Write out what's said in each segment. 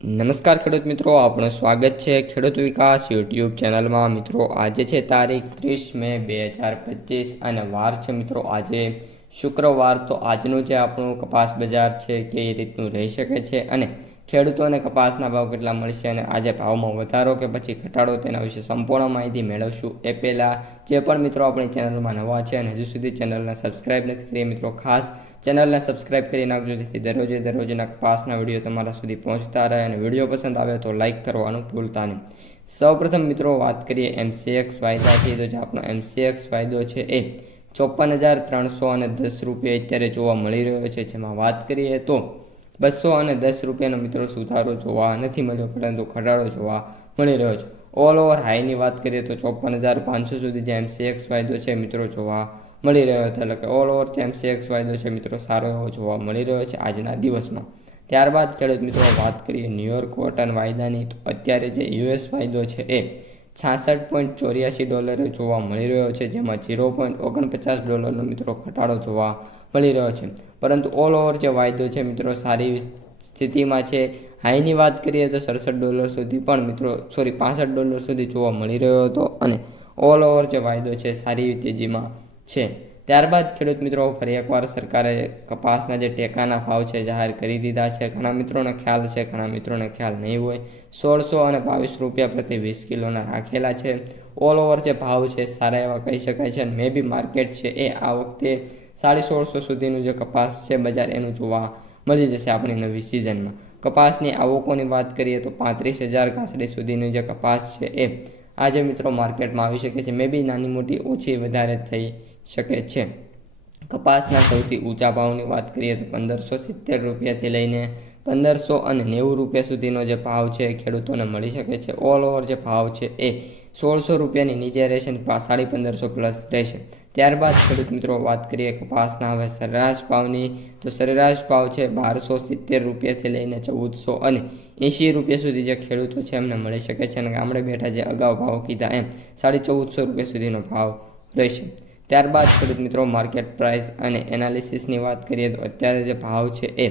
નમસ્કાર ખેડૂત મિત્રો, આપણું સ્વાગત છે ખેડૂત વિકાસ યુટ્યુબ ચેનલમાં। મિત્રો આજે છે તારીખ 30 મે 2025 અને વાર છે મિત્રો આજે શુક્રવાર। તો આજનું જે આપણું કપાસ બજાર છે કેવી રીતનું રહી શકે છે અને ખેડૂતોને કપાસના ભાવ કેટલા મળશે અને આજે ભાવમાં વધારો કે પછી ઘટાડો તેના વિશે સંપૂર્ણ માહિતી મેળવશું। એ પહેલાં જે પણ મિત્રો આપણી ચેનલમાં નવા છે અને હજુ સુધી ચેનલને સબસ્ક્રાઈબ નથી કરી મિત્રો ખાસ ચેનલને સબસ્ક્રાઈબ કરી નાખજો, જેથી દરરોજના કપાસના વિડીયો તમારા સુધી પહોંચતા રહે અને વિડીયો પસંદ આવે તો લાઇક કરવાનું ભૂલતા નહીં। સૌપ્રથમ મિત્રો વાત કરીએ MCX વાયદાથી, તો જે આપણો MCX વાયદો છે એ 54,310 રૂપિયા અત્યારે જોવા મળી રહ્યો છે, જેમાં વાત કરીએ તો 210 રૂપિયાનો મિત્રો સુધારો જોવા નથી મળ્યો, પરંતુ ઘટાડો જોવા મળી રહ્યો છે। ઓલ ઓવર હાઈની વાત કરીએ તો 54,500 સુધી જે MCX વાયદો છે મિત્રો જોવા મળી રહ્યો હતો, એટલે કે ઓલ ઓવર જે MCX વાયદો છે મિત્રો સારો એવો જોવા મળી રહ્યો છે આજના દિવસમાં। ત્યારબાદ ખેડૂત મિત્રો વાત કરીએ ન્યુયોર્ક કોટન વાયદાની, તો અત્યારે જે US વાયદો છે એ $66.84 જોવા મળી રહ્યો છે, જેમાં $0.49 મિત્રો ઘટાડો જોવા મળી રહ્યો છે, પરંતુ ઓલ ઓવર જે વાયદો છે મિત્રો સારી સ્થિતિમાં છે। હાઈની વાત કરીએ તો $67 સુધી પણ મિત્રો $65 સુધી જોવા મળી રહ્યો હતો અને ઓલ ઓવર જે વાયદો છે સારી તેજીમાં છે। ત્યારબાદ ખેડૂત મિત્રો ફરી એકવાર સરકારે કપાસના જે ટેકાના ભાવ છે જાહેર કરી દીધા છે। ઘણા મિત્રોને ખ્યાલ છે, ઘણા મિત્રોને ખ્યાલ નહીં હોય। 1600 અને 22 રૂપિયા પ્રતિ 20 કિલોના રાખેલા છે। ઓલ ઓવર જે ભાવ છે સારા એવા કહી શકાય છે અને મે બી માર્કેટ છે એ આ વખતે 1650 સુધીનું જે કપાસ છે બજાર એનું જોવા મળી જશે આપણી નવી સિઝનમાં। કપાસની આવકોની વાત કરીએ તો 35,000 ગાંસડી સુધીનું જે કપાસ છે એ આજે મિત્રો માર્કેટમાં આવી શકે છે, મે બી નાની મોટી ઓછી વધારે થઈ શકે છે। કપાસના સૌથી ઊંચા ભાવની વાત કરીએ તો 1570 રૂપિયાથી લઈને 1590 રૂપિયા સુધીનો જે ભાવ છે ખેડૂતોને મળી શકે છે। ઓલ ઓવર જે ભાવ છે એ 1600 રૂપિયાની નીચે રહેશે અને 1550 પ્લસ રહેશે। ત્યારબાદ ખેડૂત મિત્રો વાત કરીએ કપાસના હવે સરેરાશ ભાવની, તો સરેરાશ ભાવ છે 1270 રૂપિયાથી લઈને 1480 રૂપિયા સુધી જે ખેડૂતો છે એમને મળી શકે છે અને ગામડે બેઠા જે અગાઉ ભાવ કીધા એમ 1450 રૂપિયા સુધીનો ભાવ રહેશે। ત્યારબાદ ખેડૂત મિત્રો માર્કેટ પ્રાઇસ અને એનાલિસિસની વાત કરીએ તો અત્યારે જે ભાવ છે એ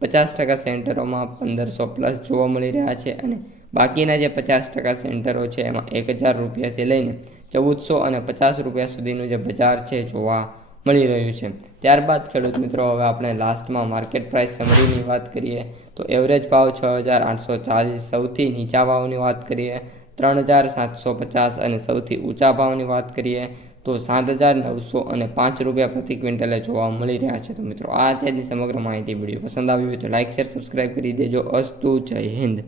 50% સેન્ટરોમાં 1500 પ્લસ જોવા મળી રહ્યા છે અને બાકીના જે 50% સેન્ટરો છે એમાં 1000 રૂપિયાથી લઈને 1450 રૂપિયા સુધીનું જે બજાર છે જોવા મળી રહ્યું છે। ત્યારબાદ ખેડૂત મિત્રો હવે આપણે લાસ્ટમાં માર્કેટ પ્રાઇસ સમરીની વાત કરીએ તો એવરેજ ભાવ 6840, સૌથી નીચા ભાવની વાત કરીએ 3750 અને સૌથી ઊંચા ભાવની વાત કરીએ તો 7,905 રૂપિયા પ્રતિ ક્વિન્ટલે જોવા મળી રહ્યા છે। તો મિત્રો આ અત્યારની સમગ્ર માહિતી વિડીયો પસંદ આવી હોય તો લાઇક શેર સબસ્ક્રાઈબ કરી દેજો। અસ્તુ, જય હિન્દ।